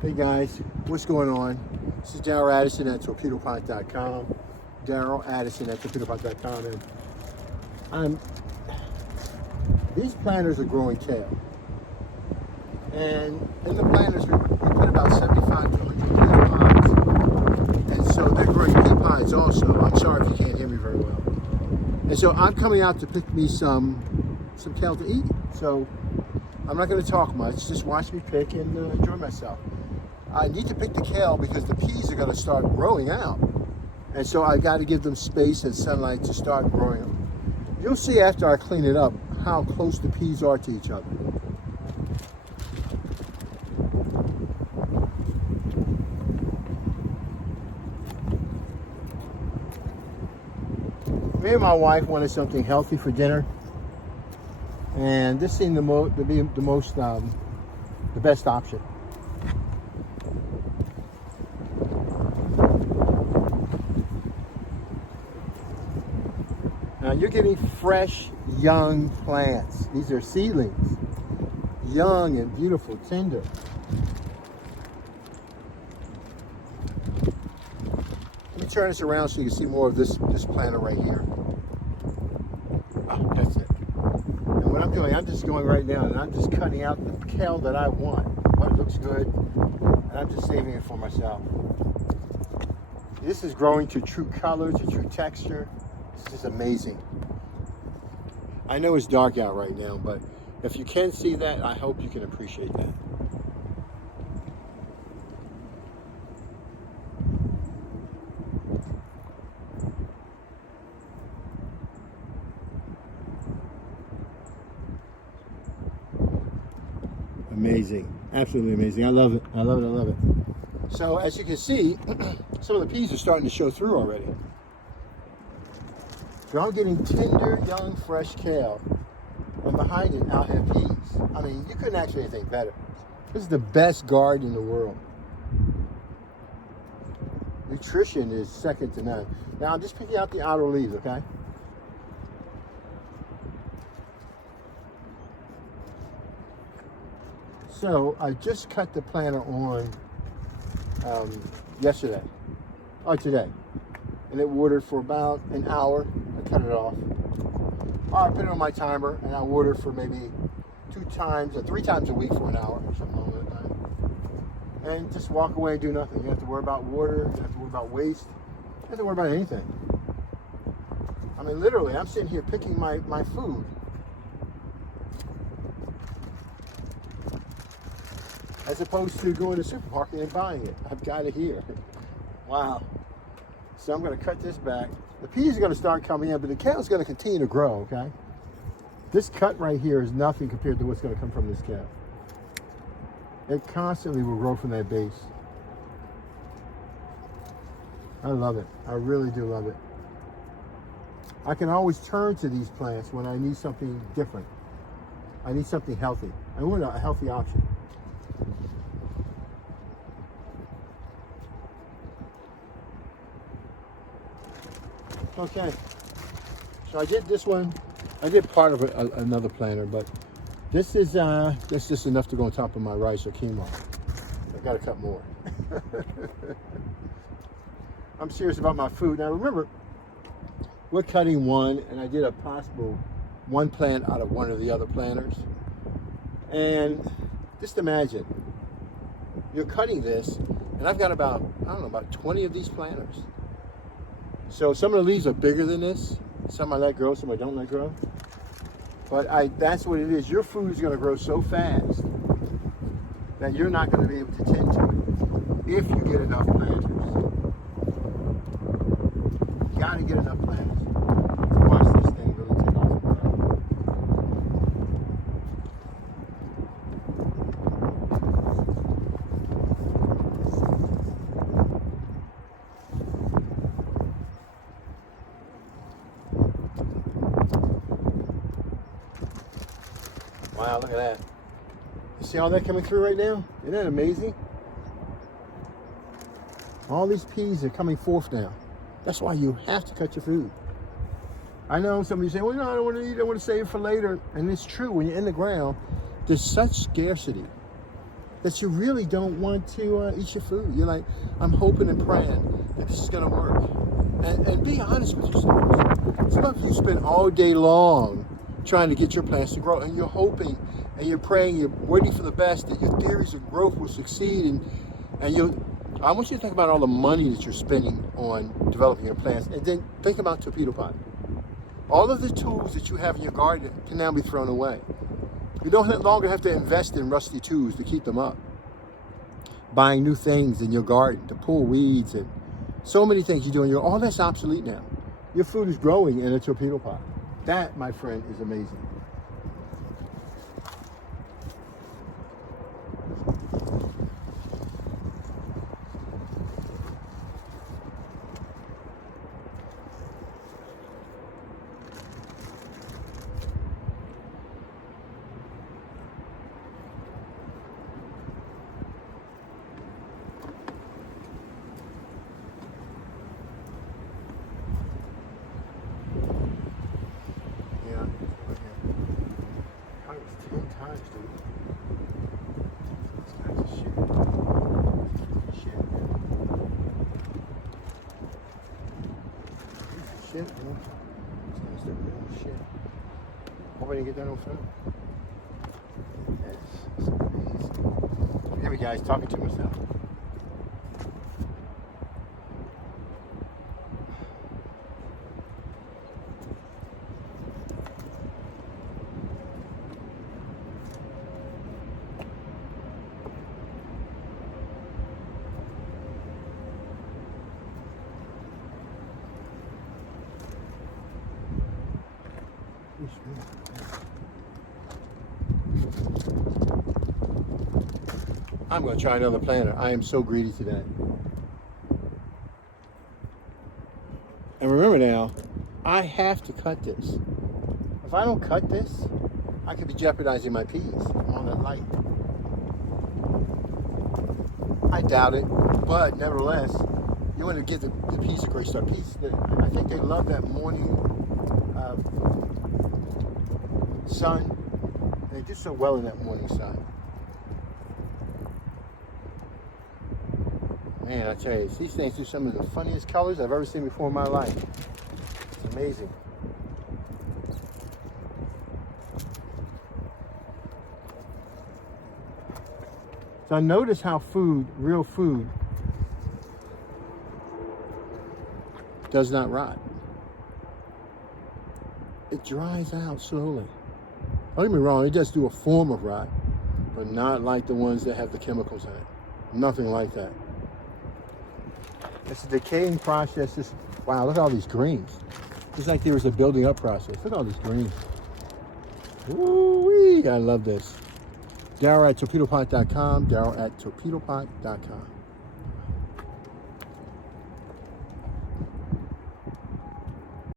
Hey guys, what's going on? This is Daryl Addison at TorpedoPot.com. Daryl Addison at TorpedoPot.com. And these planters are growing kale. And in the planters, we put about 75 to 100 kale pods. And so they're growing pea pods also. I'm sorry if you can't hear me very well. And so I'm coming out to pick me some kale to eat. So I'm not going to talk much. Just watch me pick and enjoy myself. I need to pick the kale because the peas are going to start growing out. And so I got to give them space and sunlight to start growing them. You'll see after I clean it up how close the peas are to each other. Me and my wife wanted something healthy for dinner. And this seemed to be the best option. Now you're getting fresh, young plants. These are seedlings, young and beautiful, tender. Let me turn this around so you can see more of this planter right here. Oh, that's it. And what I'm doing, I'm just going right now and I'm just cutting out the kale that I want, what looks good, and I'm just saving it for myself. This is growing to true color, to true texture. This is amazing. I know it's dark out right now, but if you can see that, I hope you can appreciate that. Amazing, absolutely amazing. I love it, I love it, I love it. So as you can see, some of the peas are starting to show through already. So I'm getting tender, young, fresh kale. And behind it, I'll have peas. I mean, you couldn't ask for anything better. This is the best garden in the world. Nutrition is second to none. Now I'm just picking out the outer leaves, okay? So I just cut the planter on yesterday, or today. And it watered for about an hour. I cut it off. I put it on my timer and I water for maybe 2 times or 3 times a week for an hour or something like that. And just walk away and do nothing. You don't have to worry about water. You don't have to worry about waste. You don't have to worry about anything. I mean, literally, I'm sitting here picking my food. As opposed to going to the supermarket and buying it. I've got it here. Wow. So I'm going to cut this back. The peas are going to start coming in, but the kale is going to continue to grow, okay? This cut right here is nothing compared to what's going to come from this kale. It constantly will grow from that base. I love it. I really do love it. I can always turn to these plants when I need something different. I need something healthy. I want a healthy option. Okay, so I did this one. I did part of another planter, but this is that's just enough to go on top of my rice or quinoa. I've got to cut more. I'm serious about my food. Now remember, we're cutting one, and I did a possible one plant out of one of the other planters. And just imagine, you're cutting this, and I've got about, I don't know, about 20 of these planters. So some of the leaves are bigger than this. Some I let grow, some I don't let grow. But that's what it is. Your food is going to grow so fast that you're not going to be able to tend to it if you get enough planters. You got to get enough planters to watch this thing really take off. Wow, look at that. You see all that coming through right now? Isn't that amazing? All these peas are coming forth now. That's why you have to cut your food. I know some of you say, well, no, I don't want to eat, I want to save it for later. And it's true, when you're in the ground, there's such scarcity that you really don't want to eat your food. You're like, I'm hoping and praying that this is going to work. And be honest with yourself. Some of you spend all day long trying to get your plants to grow, and you're hoping and you're praying, you're waiting for the best, that your theories of growth will succeed. And I want you to think about all the money that you're spending on developing your plants, and then think about Torpedo Pot. All of the tools that you have in your garden can now be thrown away. You don't longer have to invest in rusty tools to keep them up. Buying new things in your garden to pull weeds and so many things you're doing. All that's obsolete now. Your food is growing in a torpedo pot. That, my friend, is amazing. Shit, man. Shit. Hope I didn't get that on film. It's amazing. Here we guys talking to myself. I'm going to try another planter. I am so greedy today. And remember now, I have to cut this. If I don't cut this, I could be jeopardizing my peas on that light. I doubt it, but nevertheless, you want to give the peas a great start. Peas, I think they love that morning sun. They do so well in that morning sun. Man, I tell you, these things do some of the funniest colors I've ever seen before in my life. It's amazing. So notice how real food, does not rot. It dries out slowly. Don't get me wrong, it does do a form of rot, but not like the ones that have the chemicals in it. Nothing like that. It's a decaying process. Wow, look at all these greens. It's like there was a building up process. Look at all these greens. Ooh-wee, I love this. Darryl at torpedopot.com. Darryl at torpedopot.com.